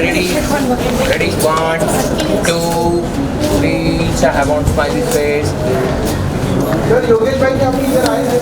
Okay, ready? Ready? 1, 2, 3. I want smiley face. Sir Yogesh भाई ने अपनी इधर आए हैं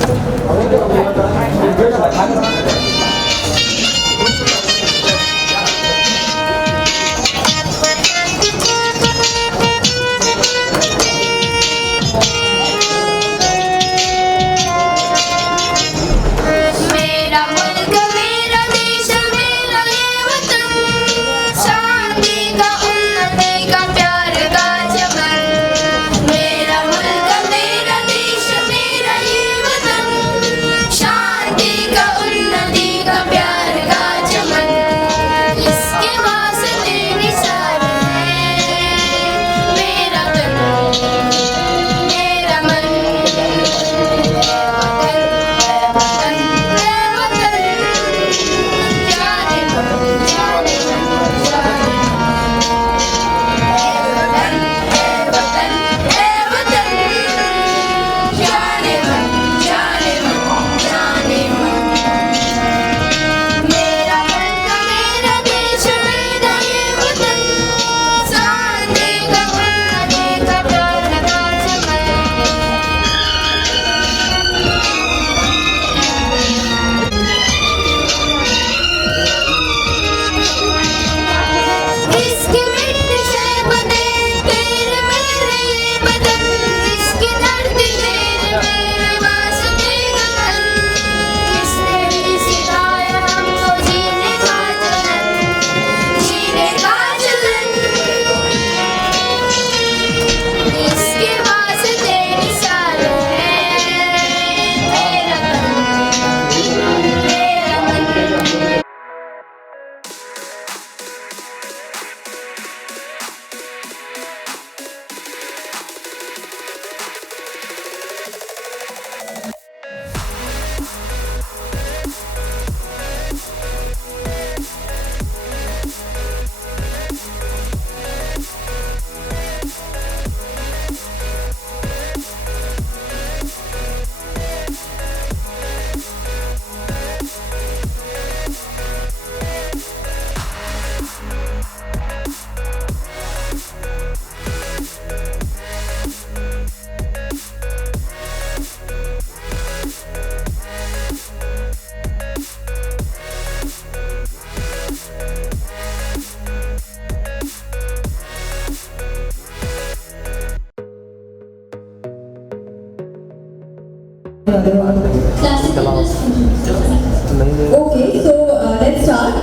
Okay, so let's start.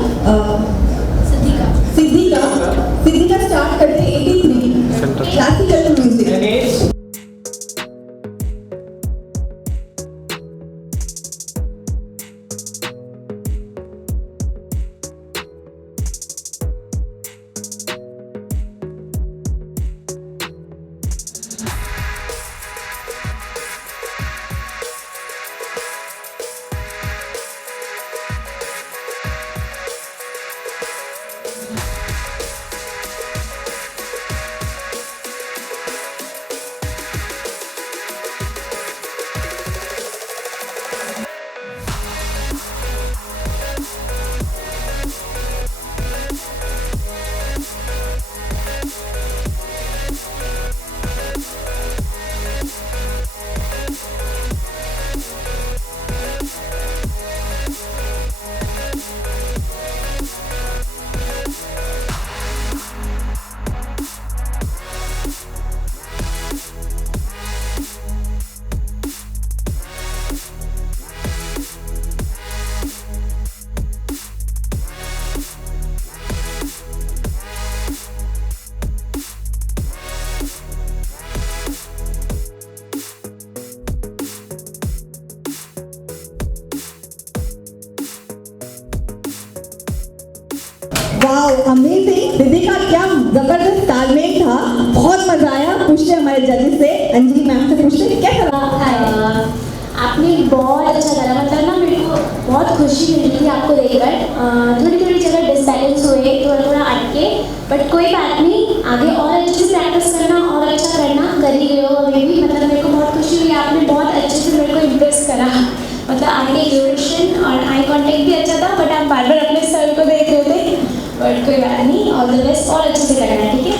Siddhika start करते 83 classical music. वाओ अमेजिंग दीदी का क्या जबरदस्त तालमेल था, बहुत मजा आया। पूछते हमारे जजेस से, अंजलि मैम से पूछते कैसा रहा? आपने बहुत अच्छा करा, मतलब ना मेरे को बहुत खुशी मिली थी आपको देखकर। थोड़ी थोड़ी जगह डिसबैलेंस हुए, थोड़ा थोड़ा अटके, बट कोई बात नहीं, आगे और अच्छे से प्रैक्टिस करना और अच्छा करना, कर ही रहे हो अभी भी। मतलब मेरे को बहुत खुशी हुई, आपने बहुत अच्छे से मेरे को इम्प्रेस करा। मतलब आपके ड्यूरेशन और आई कॉन्टेक्ट भी अच्छा था, बट आप बार बार अपने सर को देख रहे थे, बट कोई बात नहीं। ऑल द बेस्ट और अच्छे से करना है, ठीक है?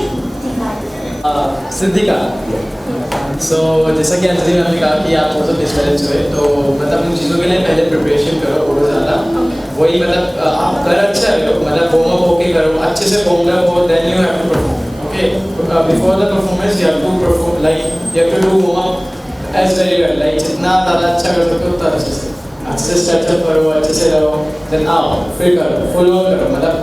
सिद्धिका। सो जैसा कि अंजलि मैम ने कहा कि आप बहुत डिस्बैलेंस हुए, तो मतलब उन चीज़ों के लिए पहले प्रिपरेशन करो और ज़्यादा वही मतलब आप कर अच्छा रहे हो, मतलब वार्म अप होके करो, अच्छे से वार्म अप हो, then you have to perform. Okay, before the performance you have to perform, like you have to do warm up as very well, like जितना ज़्यादा अच्छा कर सकते हो उतना अच्छे से स्ट्रेचअप करो, अच्छे से रहो, देन आओ फिर करो, फुल ऑन करो, मतलब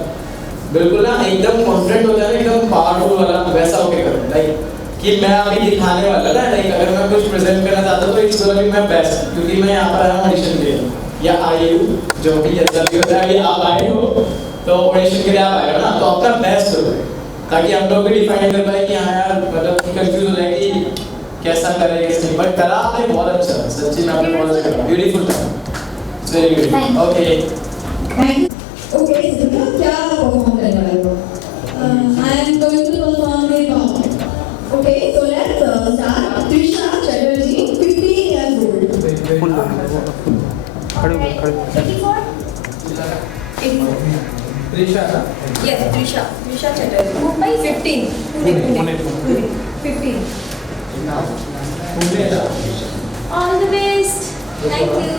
बिल्कुल ना एकदम कॉन्फिडेंट हो जाए, एकदम पावरफुल वाला वैसा होके करो, लाइक कि मैं अभी दिखाने वाला ना, लाइक अगर मैं कुछ प्रेजेंट करना चाहता हूँ तो it's gonna be my best, क्योंकि मैं यहाँ पर आया हूँ ऑडिशन के लिए या आई हूँ, जो भी जैसा भी होता है, आप आए हो तो ऑडिशन के लिए आप आए हो ना, तो अपना बेस्ट दो, ताकि हम लोग भी डिफाइन कर पाए कि हाँ यार मतलब कंफ्यूज हो जाए कि कैसा करें कैसे नहीं, बट करा आपने बहुत अच्छा, सच्ची में आपने बहुत अच्छा करा, ब्यूटीफुल था, it's very good. Okay thank you. Okay Siddhika, क्या परफॉर्म करने वाले हो? I am going to perform the song. Okay, so let's start. Trisha Chatterjee, 15 years old. Trisha ना? Yes, Trisha Chatterjee. Mumbai 15. Pune 15. Pune था। All the best. Thank you.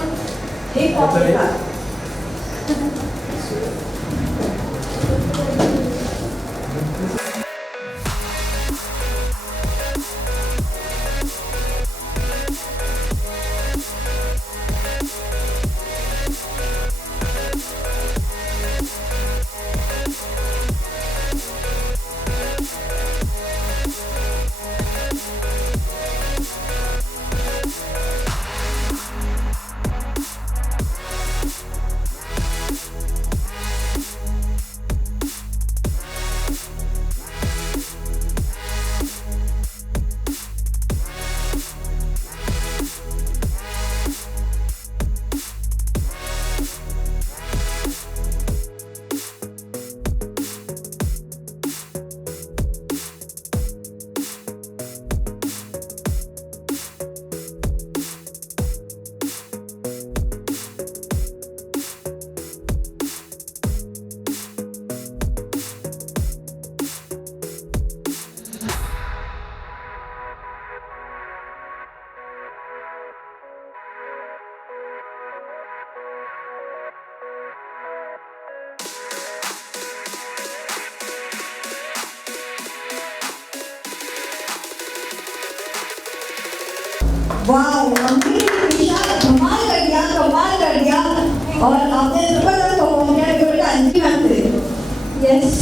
Hip hop के साथ. Wow, Amit Trisha कमाल कर दिया और आपने जबरदस्त परफॉर्म किया। बेटा अंजलि मैम से। यस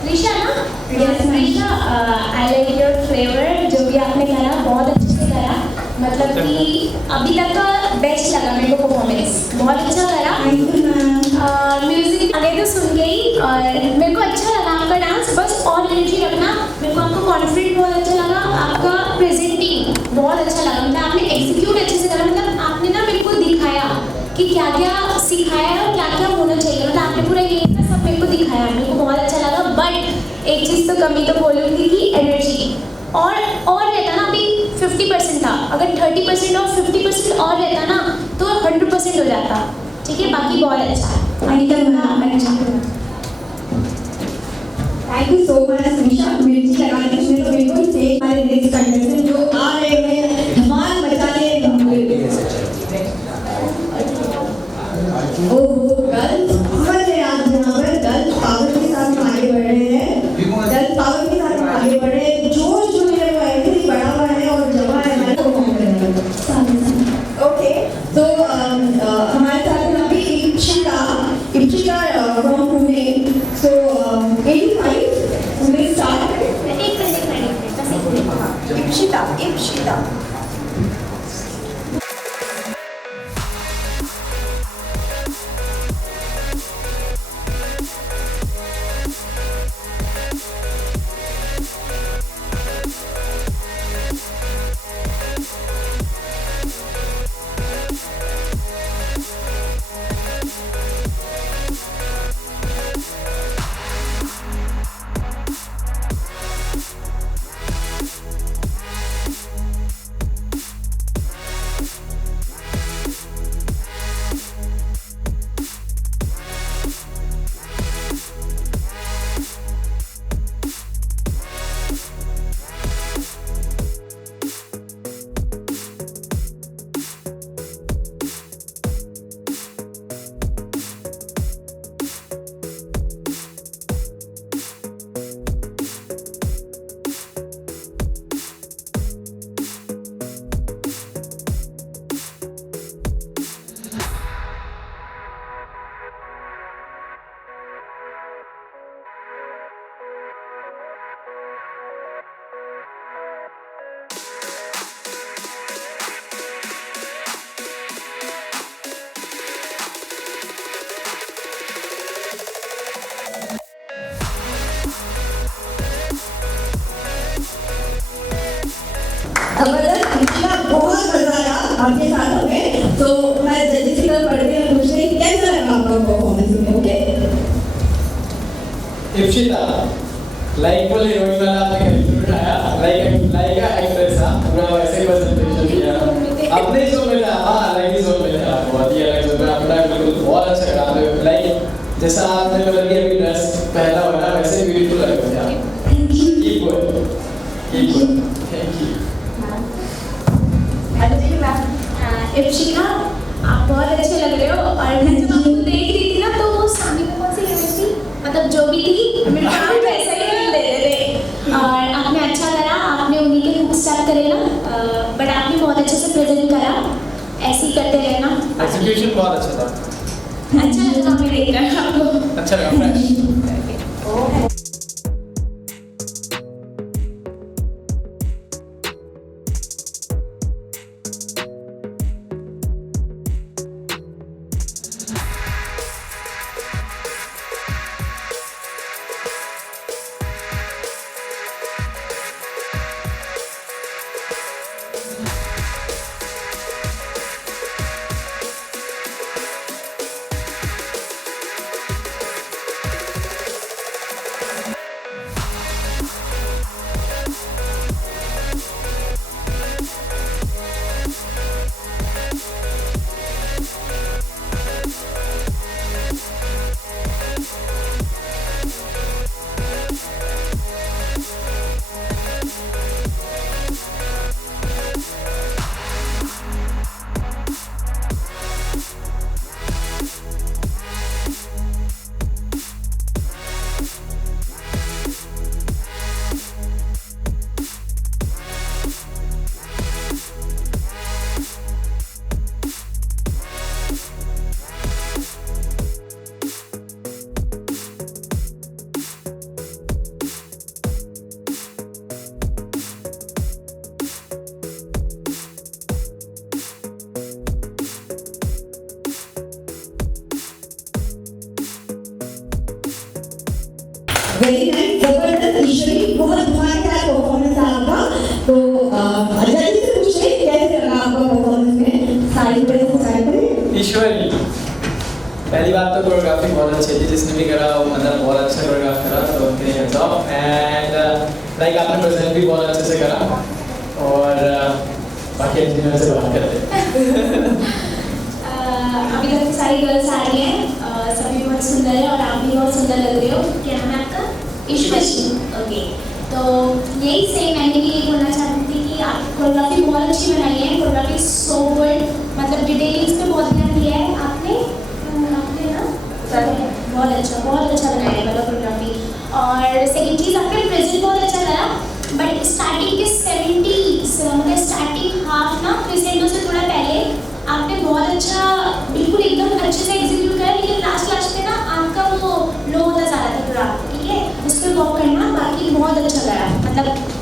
त्रिशा ना? Yes, ma'am. Trisha, I like your flavour, जो भी आपने करा बहुत अच्छे से करा, मतलब कि अभी तक का बेस्ट लगा मेरे को परफॉर्मेंस, बहुत अच्छा करा। Thank you ma'am. म्यूजिक आगे तो सुन गई और मेरे को अच्छा लगा आपका डांस, बस और एनर्जी रखना। मेरे को आपका कॉन्फिडेंट बहुत अच्छा लगा, आपका प्रेजेंटिंग बहुत अच्छा लगा, मतलब आपने एग्जीक्यूट अच्छे से करा, मतलब आपने ना मेरे को दिखाया कि क्या क्या सिखाया है और क्या क्या होना चाहिए, मतलब आपने पूरा ये सब मेरे को दिखाया, मेरे को बहुत अच्छा लगा। बट एक चीज़ तो कमी तो बोलूँगी कि एनर्जी और रहता ना, अभी 50% था, अगर 30% और 50% और रहता ना तो 100% हो जाता, ठीक है? बाकी बहुत अच्छा है। Anita ma'am, thank you so much Trisha. मिर्ची लगाने के लिए तो बिल्कुल सेफ। हमारे नेक्स्ट कंटेस्टेंट जो आ रहे हैं धमाल मचाने। ओहो गर्ल्स, आज यहाँ पर गर्ल्स पावर के साथ हम आगे बढ़ रहे हैं, गर्ल्स पावर के साथ हम आगे बढ़ रहे हैं। जोश जो है वो ऐसे ही बढ़ा हुआ है और जमा है हमारे परफॉर्म करने में। ओके, तो हमारे साथ में अभी Ipshita from Pune. So 85 we start. एक मिनट बस एक मिनट। इप्शिता आपके साथ हो गए, तो मैं जल्दी से पढ़ के पूछ रही कैसा लगा आपका परफॉर्मेंस में? ओके इप्शिता लाइक बोले हीरोइन वाला आपने कैरेक्टर उठाया, लाइक अ एक्ट्रेस था, पूरा वैसे ही प्रेजेंटेशन किया अपने जोन में था। हाँ लाइक ही जोन में था, बहुत ही अलग जोन में अपना बिल्कुल बहुत अच्छा करा आपने। लाइक जैसा आपने मतलब कि अभी ड्रेस पहना हुआ ना वैसे ब्यूटीफुल लग रहे थे आप। Keep good thank you. Ipshika आप बहुत अच्छे लग रहे हो, और मैं जब आपको देख रही थी ना तो वो सामने में कौन सी हीरोइन थी, मतलब जो भी थी मेरे को आप वैसा ही फील दे रहे थे, और आपने अच्छा करा, आपने उन्हीं के लुक स्टार्ट करे ना, बट आपने बहुत अच्छे से प्रेजेंट करा, ऐसे ही करते रहना। एग्जीक्यूशन बहुत अच्छा था, अच्छा लगा हमें देख कर आपको। अच्छा लगा फ्रेश। वेरी नाइस, जबरदस्त ईश्वरी, बहुत धमाकेदार परफॉर्मेंस था आपका। तो जल्दी से पूछिए कैसे लगा आपका परफॉर्मेंस में? सारी पे ईश्वरी पहली बात तो कोरियोग्राफी बहुत अच्छी थी, जिसने भी करा वो मतलब बहुत अच्छा कोरियोग्राफ करा, तो उनके लिए जॉब एंड लाइक आपने प्रेजेंट भी बहुत अच्छे से करा, और बाकी इंजीनियर से बात करते हैं। अभी तक सारी गर्ल्स आ रही हैं, सभी बहुत सुंदर है और आप भी बहुत सुंदर लग रहे हो। क्या नाम है आपका? ईश्वरी। ओके, तो यही सेम मैंने भी ये बोलना चाहती थी कि आप कोरियोग्राफी बहुत अच्छी बनाई है, कोरियोग्राफी सो गुड, मतलब डिटेल्स पे बहुत ध्यान दिया है आपने ना, बहुत अच्छा बनाया है मतलब कोरियोग्राफी। और सेकंड चीज़ आपने प्रेजेंट बहुत अच्छा करा, बट स्टार्टिंग के 70s मतलब स्टार्टिंग हाफ ना प्रेजेंटों से थोड़ा पहले आपने बहुत अच्छा बिल्कुल एकदम अच्छे से एग्जीक्यूट करा, लेकिन लास्ट पे ना आपका वो लो होता जा रहा था पूरा, ठीक है, उस पर वर्क करना, बाकी बहुत अच्छा करा मतलब।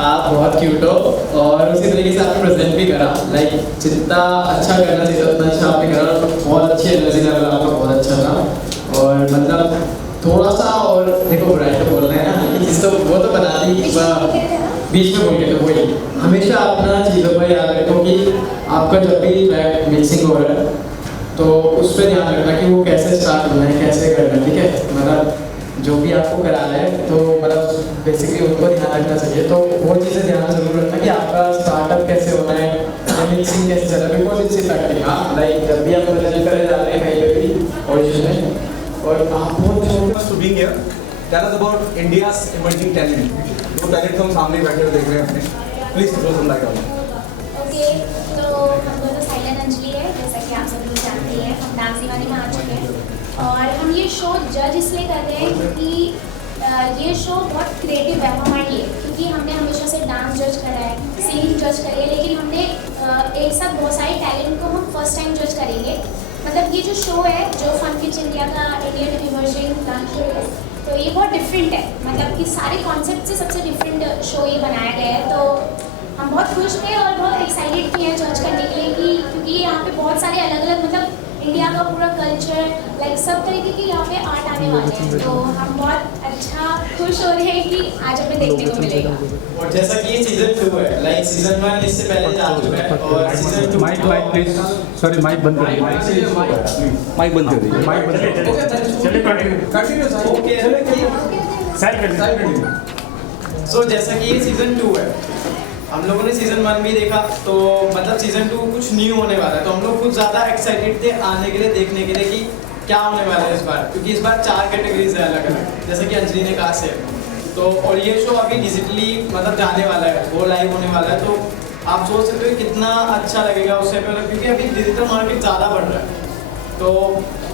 आप बहुत क्यूट हो और उसी तरीके से आपने प्रेजेंट भी करा, लाइक जितना अच्छा करना चाहिए उतना अच्छा आपने करा। बहुत अच्छी एनर्जी लेवल आपका बहुत अच्छा था और मतलब थोड़ा सा और देखो ब्राइट बोल रहे हैं ना कि तो वो तो बना दी बीच में बोल के, तो वही हमेशा अपना चीज़ों पर याद रखो कि आपका जब भी ट्रैक मिक्सिंग हो रहा है तो उस पर ध्यान रखना कि वो कैसे स्टार्ट होना है, कैसे करना है, ठीक है। मतलब जो भी आपको कराना है तो मतलब बेसिकली उनको ध्यान रखना चाहिए, तो वो चीज़ें ध्यान जरूर रखना कि आपका स्टार्टअप कैसे होना है, मिक्सिंग कैसे चल रहा है, बिकॉज इट्स इफेक्टिंग। हाँ, लाइक जब भी आप प्रेजेंट करने जा रहे हैं कहीं पे भी ऑडिशन में और आप बहुत छोटे to being here. Tell us about India's emerging talent. जो टैलेंट हम सामने बैठे हुए देख रहे हैं अपने, please throw some light on. Okay, तो हम दोनों साइलेंट अंजलि है, जैसा कि आप सब लोग जानते हैं। हम डांस दीवाने में आ चुके हैं और हम ये शो जज इसलिए कर रहे हैं क्योंकि ये शो बहुत क्रिएटिव है हमारे लिए, क्योंकि हमने हमेशा से डांस जज करा है, सिंगिंग जज करी है, लेकिन हमने एक साथ बहुत सारे टैलेंट को हम फर्स्ट टाइम जज करेंगे। मतलब ये जो शो है, जो फन किड्स इंडिया का इंडियन इमर्जिंग डांस शो है, तो ये बहुत डिफरेंट है। मतलब कि सारे कॉन्सेप्ट से सबसे डिफरेंट शो ये बनाया गया है, तो हम बहुत खुश थे और बहुत एक्साइटेड थे जज करने के लिए कि क्योंकि यहाँ पे बहुत सारे अलग अलग मतलब इंडिया का पूरा कल्चर लाइक सब तरीके के यहाँ पे आर्ट आने वाले हैं, तो हम बहुत अच्छा खुश हो रहे हैं कि आज हमें देखने को मिलेगा। और जैसा कि ये सीजन 2 है, लाइक सीजन 1 इससे पहले जा चुका है और season 2 mic please, sorry mic बंद कर दीजिए, माइक बंद कर दीजिए, माइक बंद कर दीजिए। चलिए कंटिन्यू सो जैसा कि ये सीजन 2 है, हम लोगों ने सीजन 1 भी देखा, तो मतलब सीजन 2 कुछ न्यू होने वाला है, तो हम लोग कुछ ज़्यादा एक्साइटेड थे आने के लिए, देखने के लिए कि क्या होने वाला है इस बार, क्योंकि इस बार 4 कैटेगरीज है अलग अलग, जैसा कि अंजलि ने कहा से। तो और ये शो अभी डिजिटली मतलब जाने वाला है, वो लाइव होने वाला है, तो आप सोच सकते हो कितना अच्छा लगेगा उससे पहले, क्योंकि अभी डिजिटल मार्केट ज़्यादा बढ़ रहा है। तो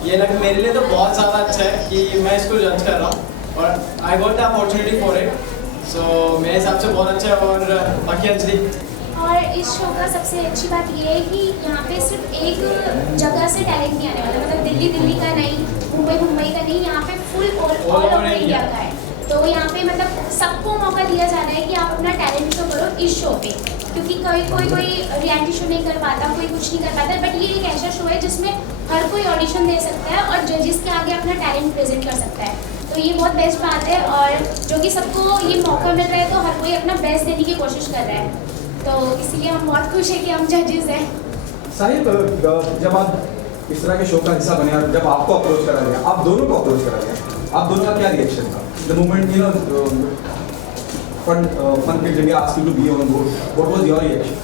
ये लग मेरे लिए तो बहुत ज़्यादा अच्छा है कि मैं इसको जज कर रहा हूँ और I got the opportunity for it, so मेरे हिसाब से बहुत अच्छा है। और बाकी अंजलि, और इस शो का सबसे अच्छी बात ये है कि यहाँ पे सिर्फ एक जगह से टैलेंट नहीं आने वाला, मतलब दिल्ली का नहीं, मुंबई का नहीं, यहाँ पे फुल ऑल ओवर इंडिया का है। तो यहाँ पे मतलब सबको मौका दिया जा रहा है कि आप अपना टैलेंट शो करो इस शो पे, क्योंकि कोई रियलिटी शो नहीं कर पाता, कोई कुछ नहीं कर पाता, बट ये एक ऐसा शो है जिसमें हर कोई ऑडिशन दे सकता है और जजेस के आगे अपना टैलेंट प्रेजेंट कर सकता है। तो ये बहुत बेस्ट बात है और जो कि सबको ये मौका मिल रहा है, तो हर कोई अपना बेस्ट देने की कोशिश कर रहा है, तो इसीलिए हम बहुत खुश हैं कि हम जजेस हैं। साहिब, जब आप इस तरह के शो का हिस्सा बने और जब आपको अप्रोच करा गया, आप दोनों को अप्रोच करा गया, आप दोनों का क्या रिएक्शन था the moment you know Fun kids India asked you to be on board, what was your reaction?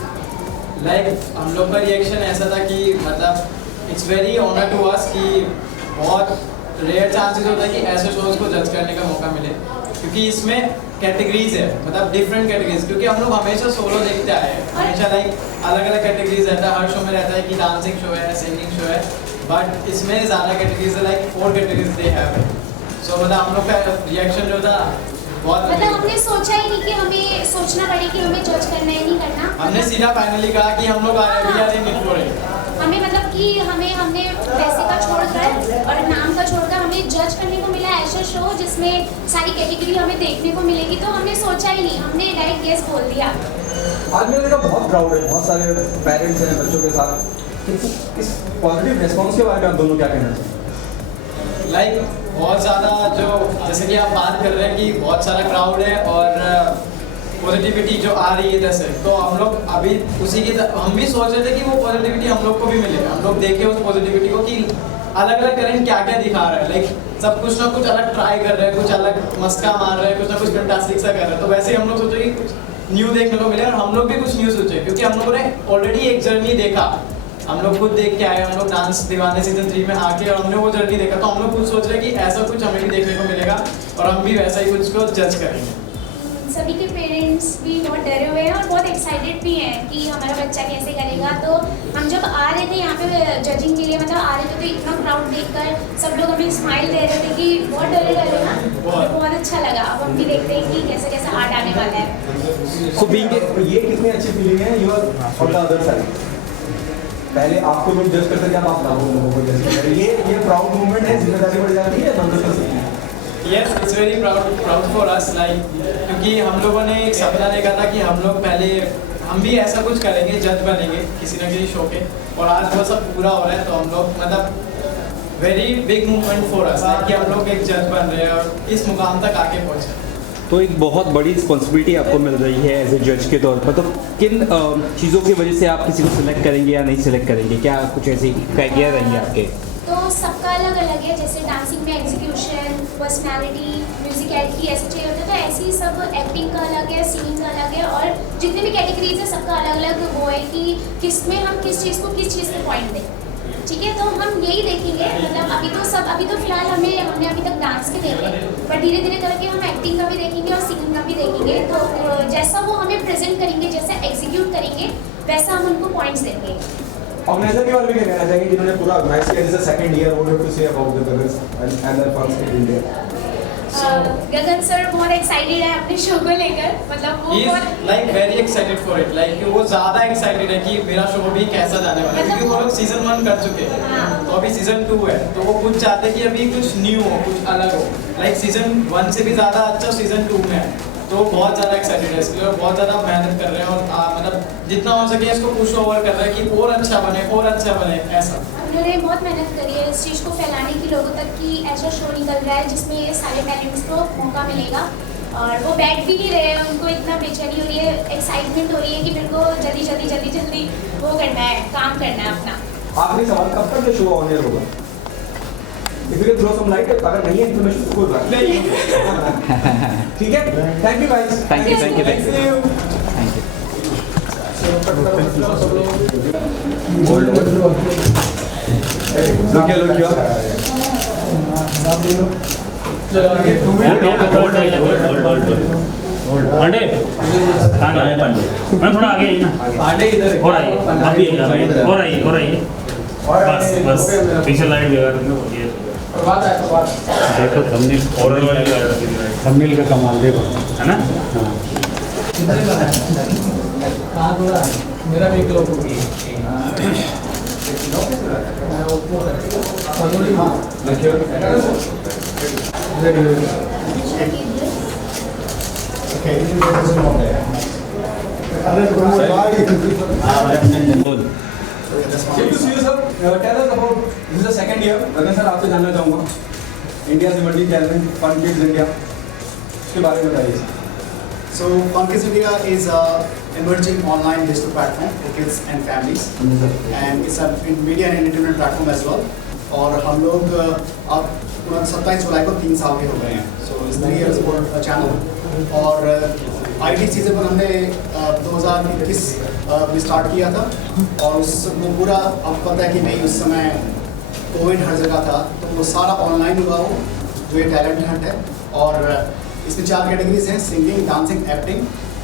Like हम लोग का रिएक्शन ऐसा था कि मतलब it's very honour to us कि बहुत रेयर चांसेस होता है कि ऐसे शोज को जज करने का मौका मिले, क्योंकि इसमें कैटेगरीज है, मतलब डिफरेंट कैटेगरीज, क्योंकि हम लोग हमेशा सोलो देखते आए हैं, हमेशा लाइक अलग अलग कैटेगरीज रहता है, हर शो में रहता है कि डांसिंग शो है, सिंगिंग शो है, बट इसमें ज़्यादा कैटेगरीज है, लाइक 4 कैटेगरीज दे हैव। सो मतलब हम लोग का रिएक्शन जो था बहुत, मतलब हमने सोचा ही नहीं कि हमें सोचना पड़े कि हमें जज करना है नहीं करना, हमने सीधा फाइनली कहा कि हम लोग आ रहे हैं, हमें मतलब कि हमने पैसे का छोड़कर और नाम का छोड़कर हमें जज करने को मिला ऐसा शो जिसमें सारी कैटेगरी हमें देखने को मिलेगी, तो हमने सोचा ही नहीं, हमने डायरेक्ट गेस बोल दिया। आज मैंने देखा बहुत क्राउड है, बहुत सारे पेरेंट्स हैं बच्चों के साथ, इस पॉजिटिव रिस्पॉन्स के बारे में आप दोनों क्या कहना चाहिए? लाइक बहुत ज़्यादा जो जैसे कि आप बात कर रहे हैं कि बहुत सारा क्राउड है और पॉजिटिविटी जो आ रही है जैसे, तो हम लोग अभी उसी की हम भी सोच रहे थे कि वो पॉजिटिविटी हम लोग को भी मिले, हम लोग देखें उस पॉजिटिविटी को कि अलग अलग टैलेंट क्या क्या दिखा रहा है, लाइक सब कुछ ना कुछ अलग ट्राई कर रहे हैं, कुछ अलग मस्का मार रहे हैं, कुछ ना कुछ फैंटास्टिक सा कर रहे हैं, तो वैसे ही हम लोग सोचे कि कुछ न्यू देखने को मिले और हम लोग भी कुछ न्यू सोचे, क्योंकि हम लोगों ने ऑलरेडी एक जर्नी देखा, हम लोग खुद देख के आए, हम लोग डांस दीवाने सीजन 3 में आके और हमने वो जर्नी देखा, तो हम लोग खुद सोच रहे हैं कि ऐसा कुछ हमें भी देखने को मिलेगा और हम भी वैसा ही कुछ को जज करेंगे। सभी के पेरेंट्स भी बहुत डरे हुए हैं और बहुत एक्साइटेड भी हैं कि हमारा बच्चा कैसे करेगा, तो हम जब आ रहे थे यहाँ पे जजिंग के लिए, मतलब आ रहे थे तो इतना क्राउड देखकर सब लोग हमें स्माइल दे रहे थे कि बहुत डरे ना, बहुत अच्छा लगा। अब हम भी देखते हैं कि कैसे कैसे आर्ट आने वाला है। सो बीइंग ये कितनी अच्छी फीलिंग है, you are on the other side, पहले आपको लोग जज करते थे, अब आप लोगों को जज कर रहे हैं, ये प्राउड मोमेंट है, जिम्मेदारी बढ़ जाती है, बंदर कर सकती है। Yes, it's very proud for us, like क्योंकि हम लोगों ने एक सपना देखा था कि हम लोग पहले हम भी ऐसा कुछ करेंगे, जज बनेंगे किसी न किसी शो के, और आज वो सब पूरा हो रहा है। तो हम लोग मतलब very big movement for us कि हम लोग एक जज बन रहे हैं और इस मुकाम तक आके पहुँचे। तो एक बहुत बड़ी रिस्पॉन्सिबिलिटी आपको मिल रही है एज ए जज के तौर पर, तो किन चीज़ों की वजह से आप किसी को सिलेक्ट करेंगे या नहीं सिलेक्ट करेंगे, क्या कुछ ऐसे क्राइटेरिया रहेंगे आपके? तो सबका अलग अलग है, जैसे डांसिंग में एग्जीक्यूशन, पर्सनालिटी, म्यूजिकलिटी ऐसे चाहिए होता है, तो ऐसे ही सब एक्टिंग का अलग है, सिंगिंग का अलग है, और जितने भी कैटेगरीज है सबका अलग अलग वो है कि किस में हम किस चीज़ पे पॉइंट दें। ठीक है, तो हम यही देखेंगे, मतलब अभी तो फिलहाल हमने अभी तक डांस के देखे, पर धीरे धीरे करके हम एक्टिंग का भी देखेंगे और सिंगिंग का भी देखेंगे। तो जैसा वो हमें प्रेजेंट करेंगे, जैसा एग्जीक्यूट करेंगे, वैसा हम उनको पॉइंट्स देंगे। ऑर्गेनाइजर के बारे में क्या कहना चाहेंगे जिन्होंने पूरा ऑर्गेनाइज किया? This is second year, what do you say about the Gagan and their first in India? Gagan sir बहुत एक्साइटेड है अपने शो को लेकर, मतलब वो बहुत like very excited for it, like वो ज़्यादा एक्साइटेड है कि मेरा शो भी कैसा जाने वाला है, क्योंकि वो लोग सीजन 1 कर चुके हैं, तो अभी सीजन 2 है, तो वो कुछ चाहते हैं कि अभी कुछ न्यू हो, कुछ अलग हो, लाइक सीजन 1 से भी ज़्यादा अच्छा सीजन 2 में है। तो बहुत ज़्यादा एक्साइटेड है इसके लिए और बहुत ज़्यादा मेहनत कर रहे हैं, और मतलब जितना हो सके इसको पुश ओवर कर रहे हैं कि और अच्छा बने ऐसा। उन्होंने बहुत मेहनत करी है इस चीज़ को फैलाने की लोगों तक कि ऐसा शो निकल रहा है जिसमें ये सारे टैलेंट्स को मौका मिलेगा, और वो बैठ भी नहीं रहे हैं, उनको इतना बेचैनी हो रही है, एक्साइटमेंट हो रही है कि मेरे को जल्दी वो करना है, काम करना है अपना। आखिरी सवाल, कब तक ये शो ऑन एयर होगा? If you can throw some light, अगर नहीं है इन्फॉर्मेशन तो कोई बात नहीं। ठीक है, thank you guys. Thank you thank you thank you thank you. Pandey कहाँ गए पांडे? मैं थोड़ा आगे आई ना, पांडे इधर और आई और आई बस पीछे लाइट लगा रहे हैं। देखो थंबनेल का कमाल देखो, है ना? मेरा भी क्लोज हो Good to see you, sir. Tell us about, this is the second year. Gagan sir, आपसे जानना चाहूँगा India's emerging talent fun kids India, इसके बारे में बताइए। So Fun Kids India is an emerging online digital platform for kids and families, and it's a media and entertainment platform as well. और हम लोग अब 27 जुलाई को 3 साल के हो गए हैं, so it's 3 years old channel। और IT सीजन पर हमने 2021 में स्टार्ट किया था, और उस वो पूरा अब पता है कि नहीं उस समय कोविड हर जगह था, तो वो सारा ऑनलाइन हुआ हो जो ये टैलेंट हंट है। और इसमें 4 कैटेगरीज हैं, सिंगिंग, डांसिंग, एक्टिंग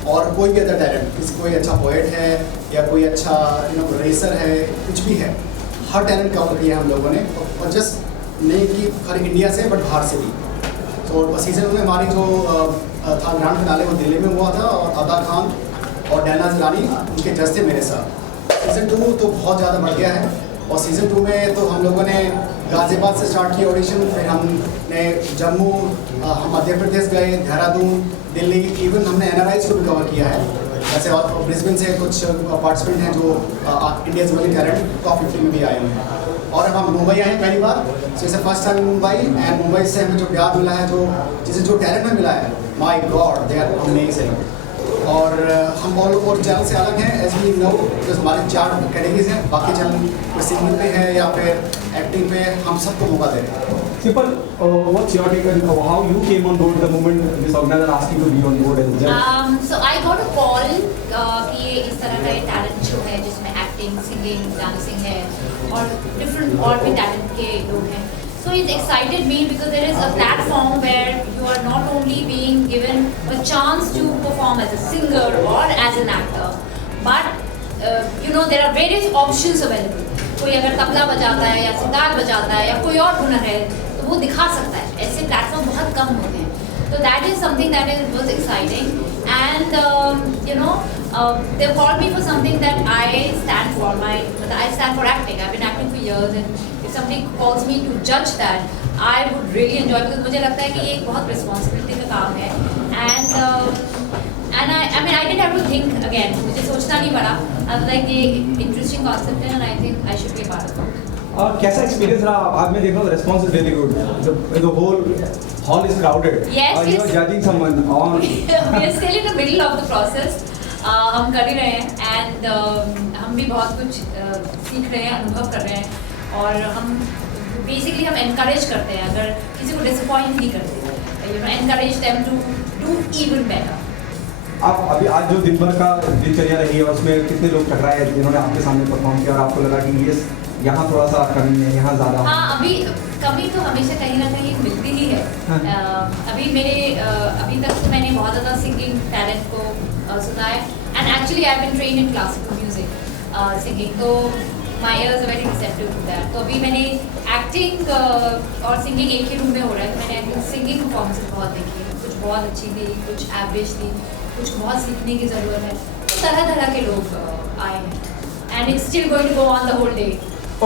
और कोई भी अदर टैलेंट, किसी कोई अच्छा पोएट है या कोई अच्छा रेसर है, कुछ भी है, हर टैलेंट कवर किया है हम लोगों ने। और जस्ट नहीं कि खाली इंडिया से बट बाहर से भी। तो सीजन में हमारी जो था ग्रांड फिनाले वो दिल्ली में हुआ था, और अदा खान और डैना जिलानी उनके जज थे मेरे साथ। सीज़न 2 तो बहुत ज़्यादा बढ़ गया है, और सीज़न 2 में तो हम लोगों ने गाज़ियाबाद से स्टार्ट किया ऑडिशन, फिर हमने जम्मू, हम मध्य प्रदेश गए, देहरादून, दिल्ली, इवन हमने NRIs को भी कवर किया है। जैसे और ब्रिस्बेन से कुछ पार्टिसिपेंट हैं जो इंडियाज़ इमर्जिंग टैलेंट टॉप 50 में भी आए हुए हैं। और अब हम मुंबई आए हैं पहली बार, so it's first time Mumbai, and Mumbai से हमें जो प्यार मिला है, जिसे जो टैलेंट में मिला है, my god they are amazing. और हम ऑल ओवर चैनल से अलग हैं, एज वी नो, जो हमारे 4 कैटेगरीज हैं, बाकी चैनल कोई सिंगिंग पे है या फिर एक्टिंग पे, हम सबको मौका दे रहे हैं। Simple, what's your take on how you came on board the moment this organizer asked you to be on board as a judge? So I got a call कि ये इस तरह का टैलेंट शो है जिसमें एक्टिंग, सिंगिंग, डांसिंग है और different और भी टैलेंट के लोग हैं। So it excited me because there is a platform where you are not only being given a chance to perform as a singer or as an actor, but there are various options available. कोई अगर तबला बजाता है या सितार बजाता है या कोई और हुनर है तो वो दिखा सकता है। ऐसे प्लेटफॉर्म बहुत कम होते हैं, तो that is something that is was exciting. And they called me for something that I stand for. I stand for acting. I've been acting for years, and if somebody calls me to judge that, I would really enjoy, because मुझे लगता है कि ये एक बहुत responsibility का काम है. And I mean I didn't have to think again, मुझे सोचना नहीं पड़ा. आई लाइक ये इंटरेस्टिंग कॉन्सेप्ट है and I think I should be part of it. और कैसा एक्सपीरियंस रहा? आज मैं देख रहा हूँ response is very good. The whole hall is crowded. Yes, और you are yes. Judging someone on. We are still in the middle of the process. हम कर ही रहे हैं एंड हम भी बहुत कुछ सीख रहे हैं, अनुभव कर रहे हैं. और हम बेसिकली हम एनकरेज करते हैं, अगर किसी को डिसअपॉइंट नहीं करते, you know, encourage them to do even better. आप अभी आज जो दिन भर का दिनचर्या रही है उसमें कितने लोग टकराए जिन्होंने आपके सामने परफॉर्म किया और आपको लगा कि ये यहाँ थोड़ा सा कमी है, यहाँ ज़्यादा? हाँ, अभी कमी तो हमेशा कहीं ना कहीं मिलती ही है. अभी तक तो मैंने बहुत ज़्यादा सिंगिंग टैलेंट को सुना है. And actually I have been trained in classical music singing, तो my ears are very receptive to that. तो अभी मैंने एक्टिंग और सिंगिंग एक ही रूम में हो रहा है, तो मैंने सिंगिंग परफॉर्मेंसेस बहुत देखी है. कुछ बहुत अच्छी थी, कुछ एवरेज थी, कुछ बहुत सीखने की ज़रूरत है. तो तरह तरह के लोग आए हैं and it's still going to go on the whole day.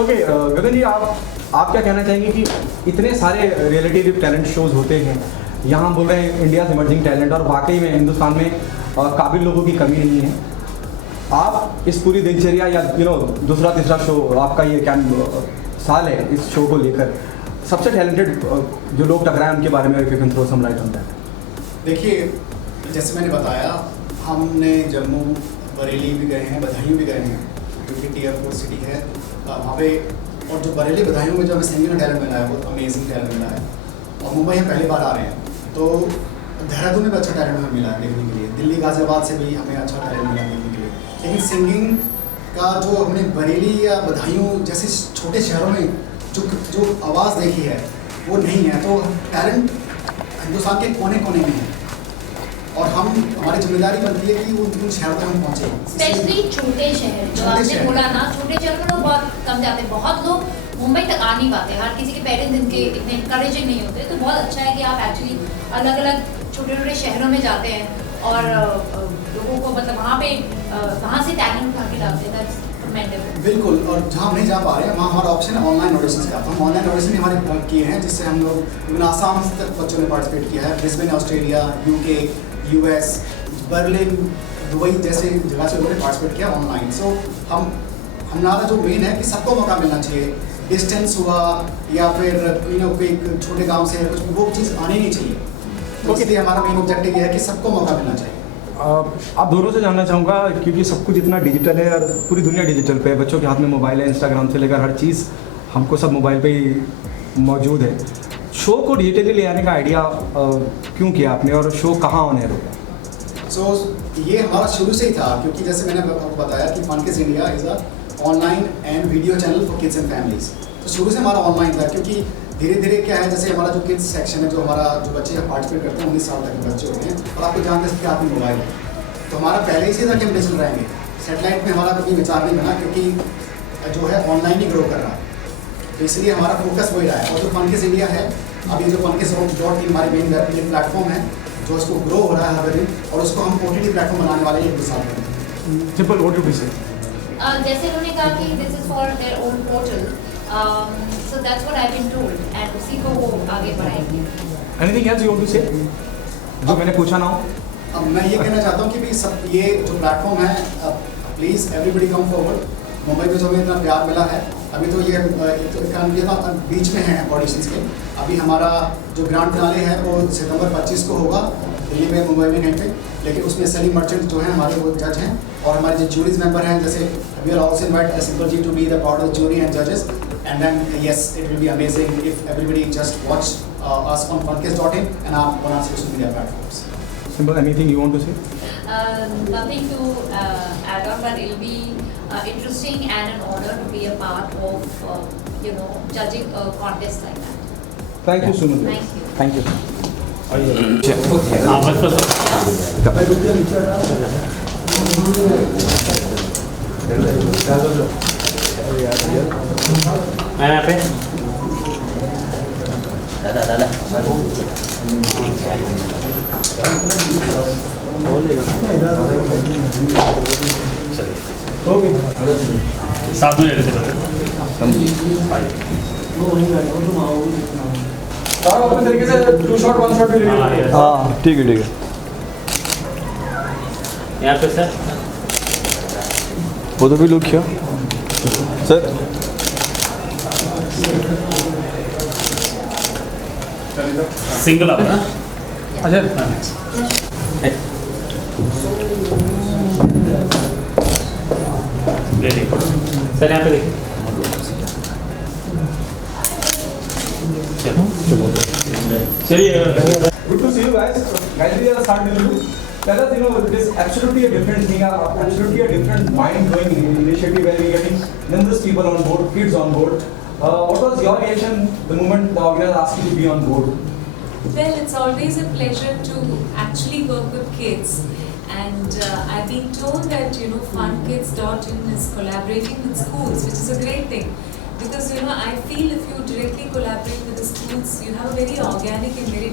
Okay Gagan ji, आप क्या कहना चाहेंगे कि इतने सारे रियलिटी टैलेंट शोज होते हैं, यहाँ बोल रहे हैं इंडिया इमर्जिंग टैलेंट, और वाकई में हिंदुस्तान में काबिल लोगों की कमी नहीं है. आप इस पूरी दिनचर्या या दूसरा तीसरा शो आपका ये क्या साल है इस शो को लेकर, सबसे टैलेंटेड जो लोग टकराए उनके बारे में if you can throw some light on that. देखिए, जैसे मैंने बताया, हमने जम्मू बरेली भी गए हैं, बदायूं भी गए हैं, क्योंकि टियर 4 सिटी है वहाँ पे. और जो बरेली बदायूं में जो हमें सिंगिंग का टैलेंट मिला है, वो अमेजिंग टैलेंट मिला है. और मुंबई हम पहली बार आ रहे हैं, तो देहरादून में भी अच्छा टैलेंट हमें मिला है देखने के लिए. दिल्ली गाजियाबाद से भी हमें अच्छा टैलेंट मिला देखने के लिए. लेकिन सिंगिंग का जो हमने बरेली या बदायूं जैसे छोटे शहरों में जो आवाज़ देखी है वो नहीं है. तो टैलेंट हिंदुस्तान के कोने कोने में है और हमारी जिम्मेदारी बनती है कि उन शहरों तक हम पहुँचे. स्पेशली छोटे शहर, जो आपने बोला ना, छोटे शहर में लोग बहुत कम जाते हैं. बहुत लोग मुंबई तक आ नहीं पाते, हर किसी के पेरेंट्स इनके इतने इंकरेजिंग नहीं होते. तो बहुत अच्छा है कि आप एक्चुअली अलग अलग छोटे छोटे शहरों में जाते हैं और लोगों को मतलब वहाँ से टैलेंट उठा के डालते हैं. बिल्कुल. और जहाँ हम नहीं जा पा रहे हैं वहाँ हमारा ऑप्शन है ऑनलाइन ऑडिशंस का. तो हम ऑनलाइन ऑडिशन हमारे किए हैं, जिससे हम लोग इवन आसाम तक बच्चों ने पार्टिसिपेट किया है. Brisbane Australia, UK, US, Berlin, Dubai जैसे जगह से लोगों ने पार्टिसिपेट किया ऑनलाइन. सो हमारा जो मेन है कि सबको मौका मिलना चाहिए. डिस्टेंस हुआ या फिर कोई छोटे गांव से कुछ, वो चीज़ आनी नहीं चाहिए. तो इसलिए हमारा मेन ऑब्जेक्टिव ये है कि सबको मौका मिलना चाहिए. आप दोनों से जानना चाहूँगा, क्योंकि सब कुछ इतना डिजिटल है और पूरी दुनिया डिजिटल पे है. बच्चों के हाथ में मोबाइल है, इंस्टाग्राम से लेकर हर चीज़ हमको सब मोबाइल पे ही मौजूद है. शो को डिजिटली ले आने का आइडिया क्यों किया आपने और शो कहाँ ऑन एयर हो गया? सो ये हमारा शुरू से ही था, क्योंकि जैसे मैंने आपको बताया कि fun kids India is a online and video channel for kids and families. तो शुरू से हमारा ऑनलाइन था, क्योंकि धीरे धीरे क्या है, जैसे हमारा जो किड्स सेक्शन है, जो बच्चे पार्टिसिपेट करते हैं 19 साल तक के बच्चे होते हैं, और आपको जानते हैं कि आपकी मोबाइल है. तो हमारा पहले ही से था कि हम डिजिटल रहेंगे. सेटेलाइट में हमारा कभी विचार नहीं बना, क्योंकि जो है ऑनलाइन ही ग्रो कर रहा है. तो इसलिए हमारा फोकस वही रहा है. और जो फन किड्स इंडिया है, अभी जो funkids.in हमारी मेन वेब प्लेटफॉर्म है, जो उसको ग्रो हो रहा है हर दिन, और उसको हम OTT प्लेटफॉर्म बनाने वाले हैं 1 साल में. सिंपल व्हाट यू से जैसे उन्होंने कहा कि this is for their own portal, so that's what I have been told and उसी को वो आगे बढ़ाएंगे. Anything else you want to say जो मैंने पूछा ना हो? अब मैं ये कहना चाहता हूँ कि भाई सब ये जो प्लेटफॉर्म है, please everybody come forward. Mumbai में जो हमें इतना प्यार मिला है, अभी तो ये बीच में है ऑडिशंस के. अभी हमारा जो ग्रैंड फिनाले है वो सितंबर 25 को होगा दिल्ली में, मुंबई में कहीं पे. लेकिन उसमें सलीम मर्चेंट जो है हमारे वो जज हैं, और हमारे जो जूरीज मेंबर हैं, जैसे we are also invite Simple ji to be the part of the jury and जजेस. And then yes, it will be amazing if everybody just watch us on funkids.in and on our social media platforms. Simple, anything you want to say? Nothing to add on, but it'll be interesting and an honor to be a part of judging a contest like that. Thank you so much. Thank you. हाँ बस मैं यहाँ पे दादा साथ में लेते थे समझिए. और अपने तरीके से 2 शॉट 1 शॉट भी ले हाँ, लीजिए। yes. हाँ ठीक है यहाँ पे सर वो तो भी लुक किया सर। सिंगल आप ना अच्छा वेरी गुड सर यहाँ पे देखिए चलिए Good to see you guys. Guys, we are start with you. Tell us, it is absolutely a different thing, absolutely a different mind-blowing initiative where we are getting numerous people on board, kids on board. What was your reaction the moment the organizer asked you to be on board? Well, it's always a pleasure to actually work with kids. And I've been told that, funkids.in is collaborating with schools, which is a great thing. Because, I feel if you directly collaborate with the schools, you have a very organic and very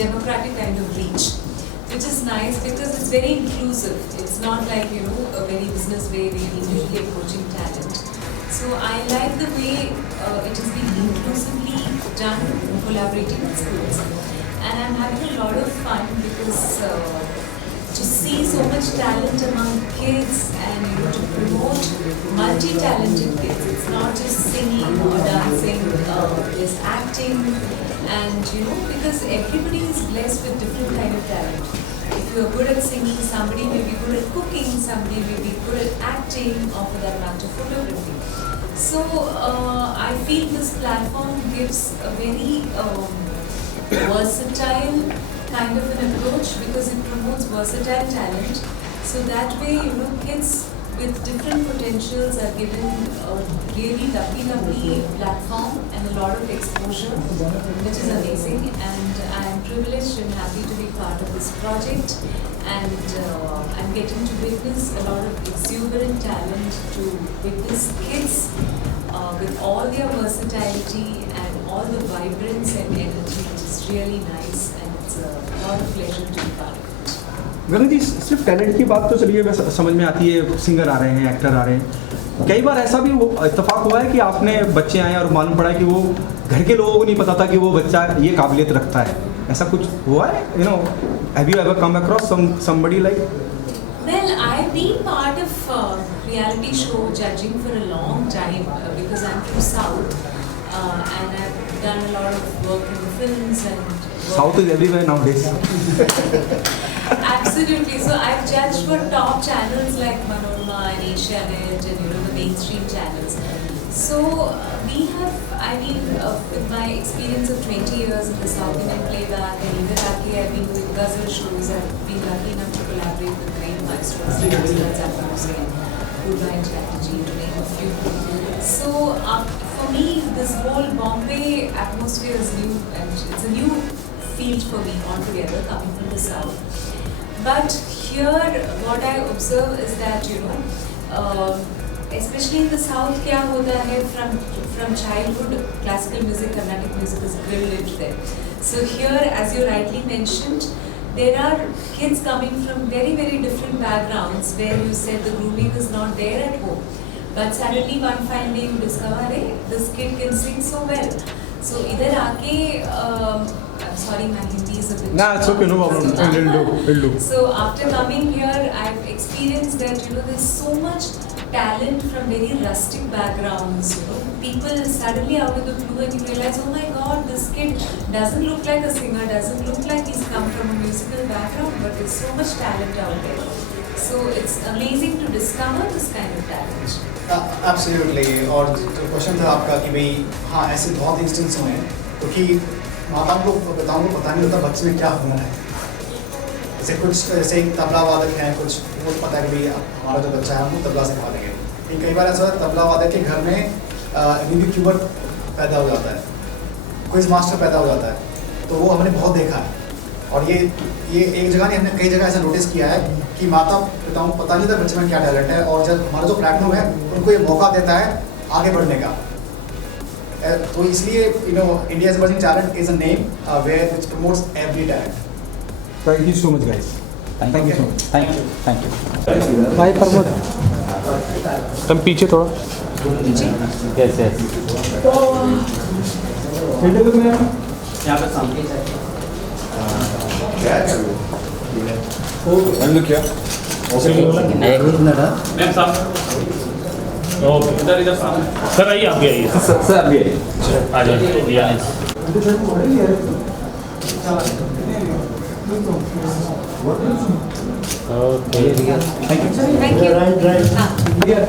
democratic kind of reach. Which is nice because it's very inclusive. It's not like, a very business way where you're individually approaching talent. So I like the way it has been inclusively done, collaborating with schools. And I'm having a lot of fun because to see so much talent among kids and to promote multi-talented kids. It's not just singing or dancing, there's acting and because everybody is blessed with different kind of talent. If you are good at singing, somebody may be good at cooking, somebody may be good at acting or for that matter photography. So I feel this platform gives a very versatile kind of an approach because it promotes versatile talent. So that way, kids with different potentials are given a really lovely platform and a lot of exposure, which is amazing. And I'm privileged and happy to be part of this project. And I'm getting to witness a lot of exuberant talent, to witness kids with all their versatility and all the vibrance and energy, which is really nice. And it's a lot of pleasure to be part of it. गगन जी, सिर्फ talent की बात तो चलिए बस समझ में आती है, सिंगर आ रहे हैं, एक्टर आ रहे हैं। कई बार ऐसा भी इत्तेफाक हुआ है कि आपने बच्चे आए और मालूम पड़ा कि वो घर के लोगों को नहीं पता था कि वो बच्चा ये काबिलियत रखता है, ऐसा कुछ हुआ है? Have you ever come across somebody like? Well, I've been part of reality show judging for a long time because I'm from South and I've done a lot of work in the films and South is everywhere nowadays. Absolutely. So I've judged for top channels like Manorama and Asianet and the mainstream channels. So with my experience of 20 years in the South Indian playback and even I've been doing ghazal shows, I've been lucky enough to collaborate with great maestros like Azra Zafar Hussain, Rudra Chatterjee, to name a few. So for me, this whole Bombay atmosphere is new and it's a new field for me altogether coming from the South. But here, what I observe is that, especially in the South, क्या होता है from childhood, classical music, Carnatic music is privileged there. So here, as you rightly mentioned, there are kids coming from very, very different backgrounds where you said the grooming is not there at home. But suddenly one fine day you discover, hey, this kid can sing so well. So इधर आके I'm sorry, my Hindi is a bit. Nah, it's okay, no problem. We'll do. So after coming here, I've experienced that there's so much talent from very rustic backgrounds. People suddenly out of the blue and you realize, oh my God, this kid doesn't look like a singer, doesn't look like he's come from a musical background, but there's so much talent out there. So it's amazing to discover this kind of talent. Absolutely. और जो question था आपका कि भाई हाँ ऐसे बहुत instance हुए हैं क्योंकि माताओं को पिताओं को पता नहीं होता बच्चे में क्या हुनर है। जैसे कुछ जैसे तबला वादक हैं, कुछ वो पता है कि भाई हमारा जो बच्चा है हम तबला सिखा देंगे। लेकिन कई बार ऐसा होता है तबला वादक के घर में म्यूजिक ट्यूबर पैदा हो जाता है, क्विज मास्टर पैदा हो जाता है, तो वो हमने बहुत देखा है। और ये एक जगह नहीं, हमने कई जगह ऐसा नोटिस किया है कि माता पिताओं को पता नहीं था बच्चे में क्या टैलेंट है, और जब हमारा जो प्लेटफॉर्म है उनको ये मौका देता है आगे बढ़ने का। तो इसलिए India's Emerging Talent is a name where which promotes every talent. Thank you so much, guys. Thank you so much. Thank you. भाई प्रमोद, तुम पीछे थोड़ा। Yes. इंटरव्यू में यहाँ पे सामने मैम सामने ओके इधर सामने सर आइए आप भी आइए सर अभी आ जाइए ओके Thank you.